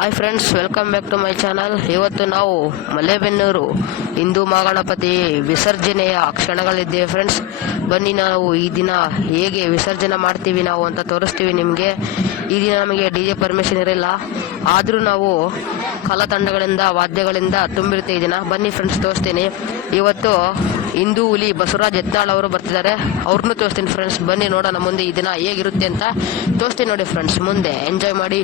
Hi friends welcome back to my channel ಇವತ್ತು ನಾವು ಮಲೆಬೆನ್ನೂರು ಹಿಂದೂ ಮಹಾಗಣಪತಿ ವಿಸರ್ಜನೆಯ ಕ್ಷಣಗಳಿದ್ದೇವೆ ಫ್ರೆಂಡ್ಸ್ ಬನ್ನಿ ನಾವು ಈ ದಿನ ಹೇಗೆ ವಿಸರ್ಜನೆ ಮಾಡ್ತೀವಿ ನಾವು ಅಂತ ತೋರಿಸ್ತೀವಿ ನಿಮಗೆ. ಈ ದಿನ ನಮಗೆ ಡಿ ಜೆ ಪರ್ಮಿಷನ್ ಇರಲಿಲ್ಲ. ಆದರೂ ನಾವು ಕಲಾ ತಂಡಗಳಿಂದ ವಾದ್ಯಗಳಿಂದ ತುಂಬಿರುತ್ತೆ ಈ ದಿನ. ಬನ್ನಿ ಫ್ರೆಂಡ್ಸ್ ತೋರಿಸ್ತೀನಿ. ಇವತ್ತು ಹಿಂದೂ ಹುಲಿ ಬಸವರಾಜ್ ಯತ್ನಾಳ್ ಅವರು ಬರ್ತಿದ್ದಾರೆ. ಅವ್ರನ್ನೂ ತೋರಿಸ್ತೀನಿ ಫ್ರೆಂಡ್ಸ್ ಬನ್ನಿ ನೋಡೋಣ ಮುಂದೆ ಈ ದಿನ ಹೇಗಿರುತ್ತೆ ಅಂತ. ತೋರಿಸ್ತೀನಿ ನೋಡಿ ಫ್ರೆಂಡ್ಸ್ ಮುಂದೆ. ಎಂಜಾಯ್ ಮಾಡಿ.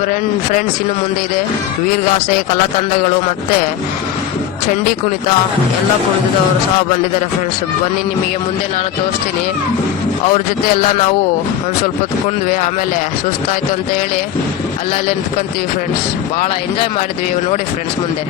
ಫ್ರೆಂಡ್ ಫ್ರೆಂಡ್ಸ್ ಇನ್ನು ಮುಂದೆ ಇದೆ. ವೀರ್ಗಾಸೆ, ಕಲಾತಂಡಗಳು ಮತ್ತೆ ಚಂಡಿ ಕುಣಿತ ಎಲ್ಲ ಕುಣಿತದವರು ಸಹ ಬಂದಿದ್ದಾರೆ ಫ್ರೆಂಡ್ಸ್ ಬನ್ನಿ ನಿಮಗೆ ಮುಂದೆ ನಾನು ತೋರಿಸ್ತೀನಿ. ಅವ್ರ ಜೊತೆ ಎಲ್ಲ ನಾವು ಒಂದು ಸ್ವಲ್ಪ ಹೊತ್ಕೊಂಡ್ವಿ ಆಮೇಲೆ ಸುಸ್ತಾಯ್ತು ಅಂತ ಹೇಳಿ ಅಲ್ಲಲ್ಲೇ ನಿಂತ್ಕೊಂತೀವಿ ಫ್ರೆಂಡ್ಸ್ ಭಾಳ ಎಂಜಾಯ್ ಮಾಡಿದ್ವಿ ನೋಡಿ ಫ್ರೆಂಡ್ಸ್ ಮುಂದೆ.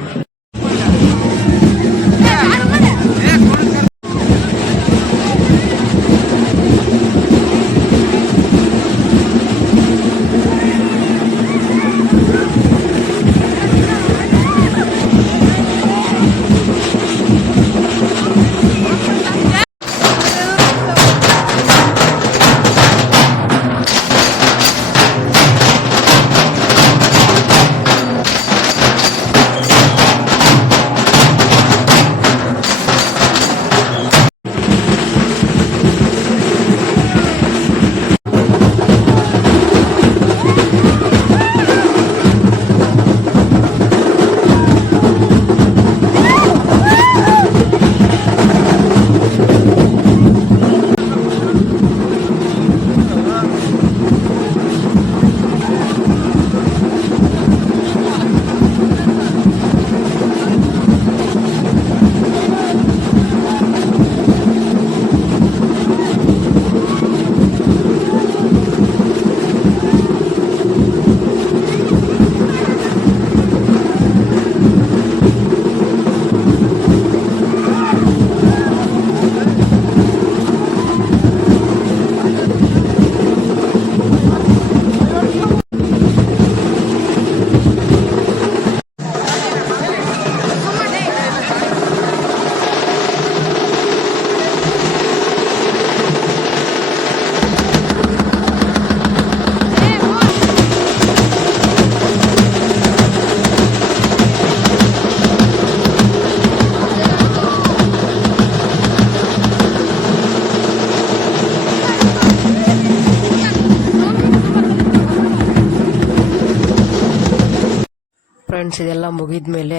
ಫ್ರೆಂಡ್ಸ್ ಇದೆಲ್ಲ ಮುಗಿದ ಮೇಲೆ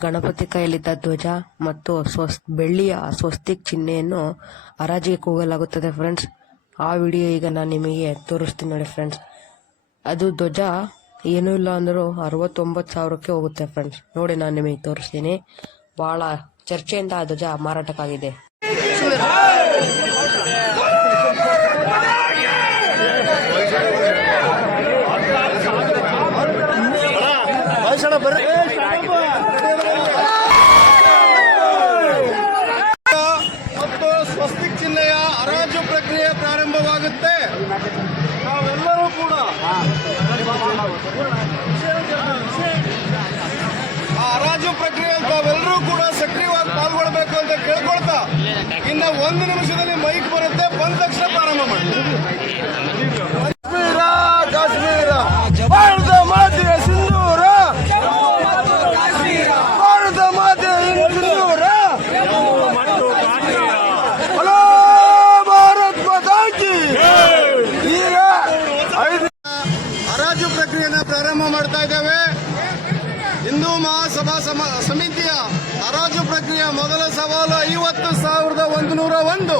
ಗಣಪತಿ ಕೈಯಲ್ಲಿದ್ದ ಧ್ವಜ ಮತ್ತು ಸ್ವಸ್, ಬೆಳ್ಳಿಯ ಸ್ವಸ್ತಿಕ್ ಚಿಹ್ನೆಯನ್ನು ಹರಾಜಿಗೆ ಕೂಗಲಾಗುತ್ತದೆ ಫ್ರೆಂಡ್ಸ್ ಆ ವಿಡಿಯೋ ಈಗ ನಾನು ನಿಮಗೆ ತೋರಿಸ್ತೀನಿ ನೋಡಿ ಫ್ರೆಂಡ್ಸ್ ಅದು ಧ್ವಜ ಏನೂ ಇಲ್ಲ ಅಂದರೂ ಅರವತ್ತೊಂಬತ್ತು ಸಾವಿರಕ್ಕೆ ಹೋಗುತ್ತೆ ಫ್ರೆಂಡ್ಸ್ ನೋಡಿ ನಾನು ನಿಮಗೆ ತೋರಿಸ್ತೀನಿ. ಭಾಳ ಚರ್ಚೆಯಿಂದ ಆ ಧ್ವಜ ಮಾರಾಟಕ್ಕಾಗಿದೆ. ಮತ್ತು ಸ್ವಸ್ತಿಕ್ ಚಿಹ್ನೆಯ ಹರಾಜು ಪ್ರಕ್ರಿಯೆ ಪ್ರಾರಂಭವಾಗುತ್ತೆ. ನಾವೆಲ್ಲರೂ ಕೂಡ. ಆ ಹರಾಜು ಪ್ರಕ್ರಿಯೆಯಲ್ಲಿ ತಾವೆಲ್ಲರೂ ಕೂಡ ಸಕ್ರಿಯವಾಗಿ ಪಾಲ್ಗೊಳ್ಬೇಕು ಅಂತ ಕೇಳ್ಕೊಳ್ತಾ ಇನ್ನ ಒಂದು ನಿಮಿಷದಲ್ಲಿ ಮೈಕ್ ಬರುತ್ತೆ ಬಂದ ತಕ್ಷಣ ಪ್ರಾರಂಭ ಮಾಡಿ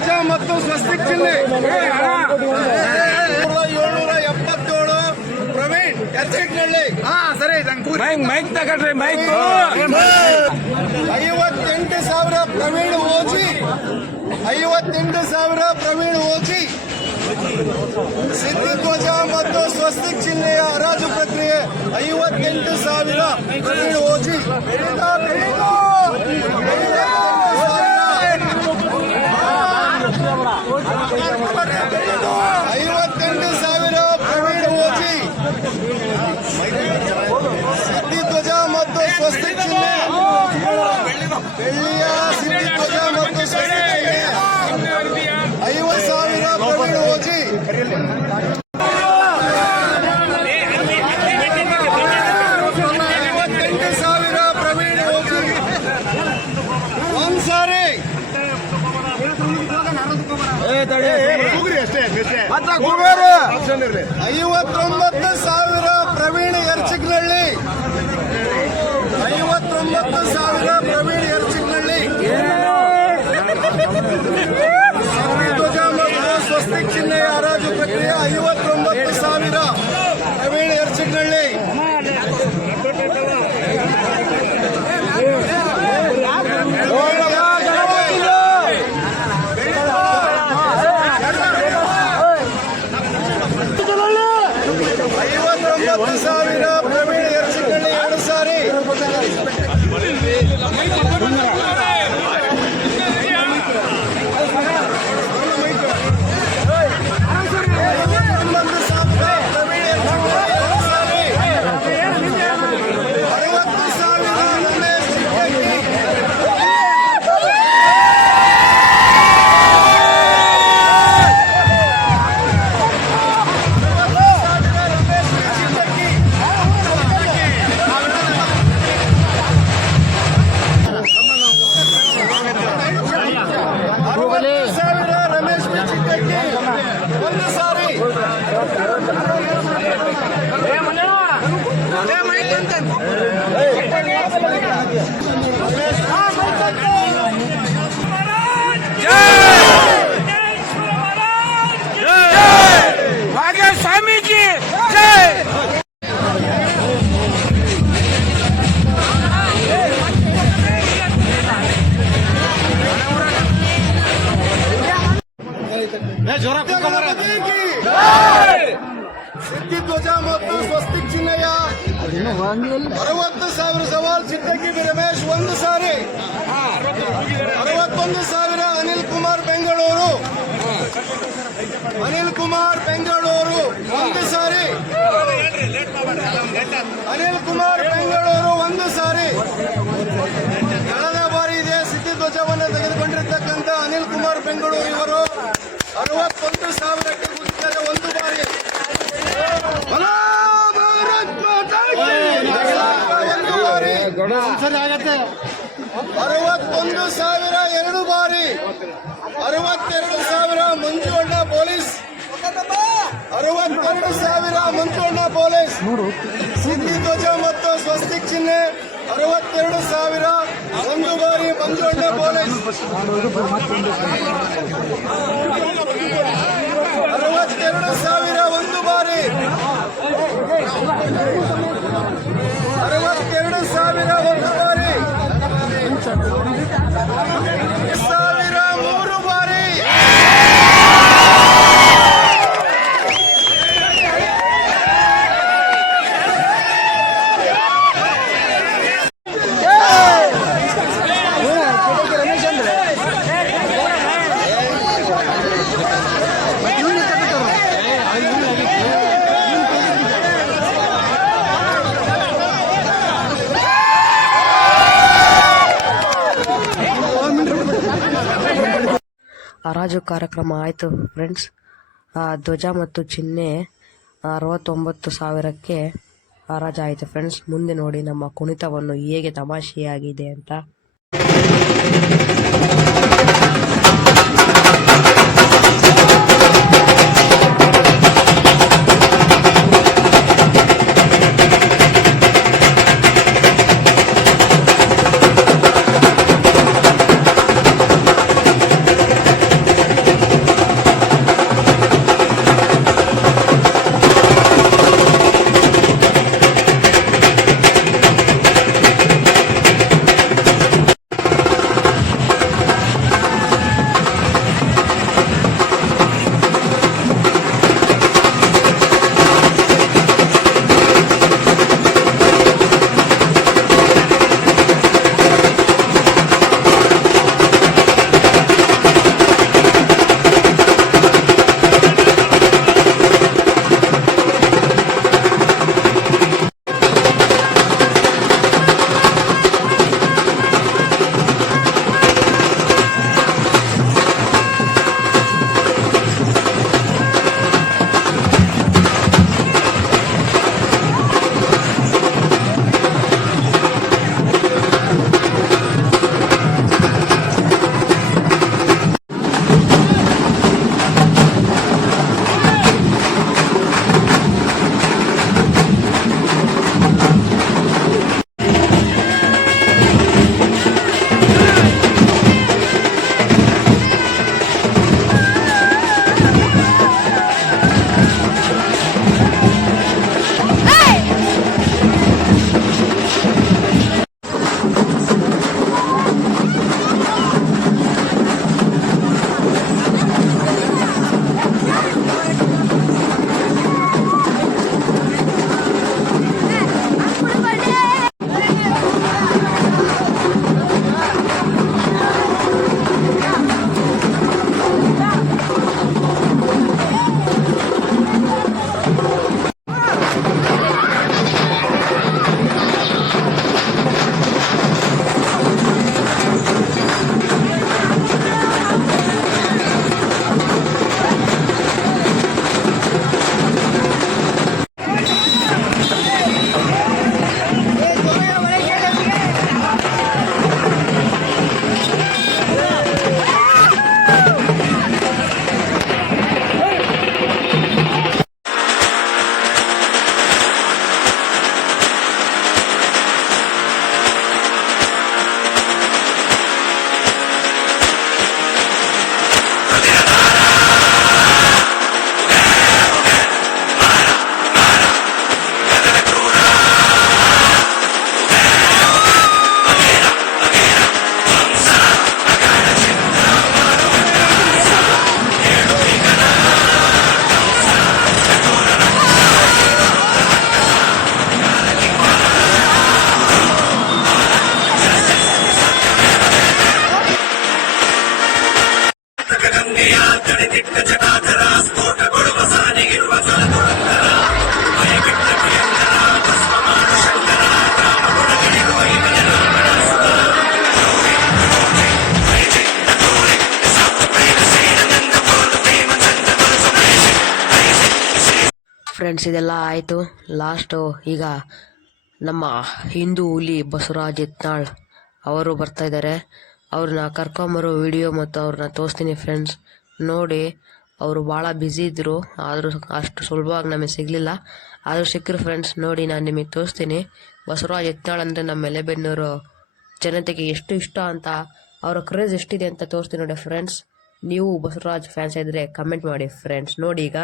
ಧ್ವಜ ಮತ್ತು ಸ್ವಸ್ತಿಕ್ ಚಿಹ್ನೆ ಏಳ್ನೂರ ಎಪ್ಪತ್ತೇಳು ಪ್ರವೀಣ್ ಎರ್ಚಿಕ್ನಳ್ಳಿ ಹಾ ಸರಿ ಮೈಕ್ ಮೈಕ್ ತಗೊಳ್ರಿ ಮೈಕ್. ಐವತ್ತೆಂಟು ಸಾವಿರ ಪ್ರವೀಣ್ ಓಜಿ. ಐವತ್ತೆಂಟು ಸಾವಿರ ಪ್ರವೀಣ್ ಓಜಿ. ಸಿದ್ಧಧ್ವಜ ಮತ್ತು ಸ್ವಸ್ತಿಕ್ ಚಿಹ್ನೆಯ ಹರಾಜು ಪ್ರಕ್ರಿಯೆ ಐವತ್ತೆಂಟು ಸಾವಿರ ಪ್ರವೀಣ್ ಓಜಿ. ಮತ್ತು ಸಾವಿರ ಪ್ರವೀಣ್ ಓಜಿ ಐವತ್ತೊಂಬತ್ತು ಸಾವಿರ ಪ್ರವೀಣ್ ಐವತ್ತೊಂಬತ್ತು ಸಾವಿರ ಪ್ರವೀಣ್ ಎರ್ಚಿಗ್ನಳ್ಳಿ ಧ್ವಜ ಮತ್ತು ಸ್ವಸ್ತಿಕ್ ಚಿಹ್ನೆಯ ಹರಾಜು ಪ್ರಕ್ರಿಯೆ ಐವತ್ತೊಂಬತ್ತು ಬೆಂಗಳೂರು ಇವರು ಅರವತ್ತೊಂದು ಸಾವಿರಕ್ಕೆ ಕುಸಿದರೆ ಒಂದು ಬಾರಿ. ಅರವತ್ತೊಂದು ಸಾವಿರ ಎರಡು ಬಾರಿ. ಅರವತ್ತೆರಡು ಸಾವಿರ ಮಂಜುಣ್ಣ ಪೊಲೀಸ್. ಅರವತ್ತೆರಡು ಸಾವಿರ ಮಂಜು ಪೊಲೀಸ್ ಪೊಲೀಸ್. ಸಿದ್ಧಿ ಧ್ವಜ ಮತ್ತು ಸ್ವಸ್ತಿಕ್ ಚಿಹ್ನೆ ಅರವತ್ತೆರಡು ಸಾವಿರ ಒಂದು ಬಾರಿ ಮಂಜು ಅಣ್ಣ ಪೊಲೀಸ್. ಅರವತ್ತೆರಡು ಸಾವಿರ ಒಂದು ಬಾರಿ. ಅರವತ್ತೆರಡು ಸಾವಿರ ಒಂದು ಕಾರ್ಯಕ್ರಮ ಆಯಿತು ಫ್ರೆಂಡ್ಸ್ ಧ್ವಜ ಮತ್ತು ಚಿಹ್ನೆ ಅರವತ್ತೊಂಬತ್ತು ಸಾವಿರಕ್ಕೆ ಹರಾಜು ಆಯಿತು ಫ್ರೆಂಡ್ಸ್ ಮುಂದೆ ನೋಡಿ ನಮ್ಮ ಕುಣಿತವನ್ನು ಹೇಗೆ ತಮಾಷೆಯಾಗಿದೆ ಅಂತ. ಫ್ರೆಂಡ್ಸ್ ಇದೆಲ್ಲ ಆಯಿತು. ಲಾಸ್ಟು ಈಗ ನಮ್ಮ ಹಿಂದೂ ಹುಲಿ ಬಸವರಾಜ್ ಎತ್ನಾಳ್ ಅವರು ಬರ್ತಾ ಇದ್ದಾರೆ ಅವ್ರನ್ನ ಕರ್ಕೊಂಬರೋ ವಿಡಿಯೋ ಮತ್ತು ಅವ್ರನ್ನ ತೋರಿಸ್ತೀನಿ ಫ್ರೆಂಡ್ಸ್ ನೋಡಿ, ಅವರು ಭಾಳ ಬ್ಯುಸಿ ಇದ್ದರು ಆದರೂ ಅಷ್ಟು ಸುಲಭವಾಗಿ ನಮಗೆ ಸಿಗಲಿಲ್ಲ. ಆದರೂ ಸಿಕ್ಕರು ಫ್ರೆಂಡ್ಸ್ ನೋಡಿ ನಾನು ನಿಮಗೆ ತೋರಿಸ್ತೀನಿ. ಬಸವರಾಜ್ ಎತ್ನಾಳ್ ಅಂದರೆ ನಮ್ಮ ಎಲೆಬೆನ್ನೂರು ಜನತೆಗೆ ಎಷ್ಟು ಇಷ್ಟ ಅಂತ, ಅವರ ಕ್ರೇಜ್ ಎಷ್ಟಿದೆ ಅಂತ ತೋರಿಸ್ತೀನಿ ನೋಡಿ ಫ್ರೆಂಡ್ಸ್ ನೀವು ಬಸವರಾಜ್ ಫ್ಯಾನ್ಸ್ ಇದ್ದರೆ ಕಮೆಂಟ್ ಮಾಡಿ ಫ್ರೆಂಡ್ಸ್ ನೋಡಿ ಈಗ.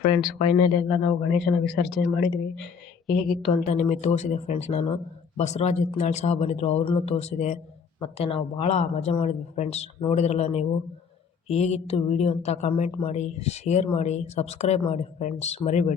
ಫ್ರೆಂಡ್ಸ್ ಫೈನಲ್ ಎಲ್ಲ ನಾವು ಗಣೇಶನ ವಿಸರ್ಜನೆ ಮಾಡಿದ್ವಿ. ಹೇಗಿತ್ತು ಅಂತ ನಿಮಗೆ ತೋರಿಸಿದೆ ಫ್ರೆಂಡ್ಸ್ ನಾನು. ಬಸವರಾಜ್ ಇತ್ನಾಳ್ ಸಹ ಬಂದಿದ್ದರು ಅವ್ರನ್ನೂ ತೋರಿಸಿದೆ. ಮತ್ತು ನಾವು ಭಾಳ ಮಜಾ ಮಾಡಿದ್ವಿ ಫ್ರೆಂಡ್ಸ್ ನೋಡಿದ್ರಲ್ಲ ನೀವು? ಹೇಗಿತ್ತು ವಿಡಿಯೋ ಅಂತ ಕಮೆಂಟ್ ಮಾಡಿ ಶೇರ್ ಮಾಡಿ ಸಬ್ಸ್ಕ್ರೈಬ್ ಮಾಡಿ ಫ್ರೆಂಡ್ಸ್ ಮರಿಬೇಡಿ.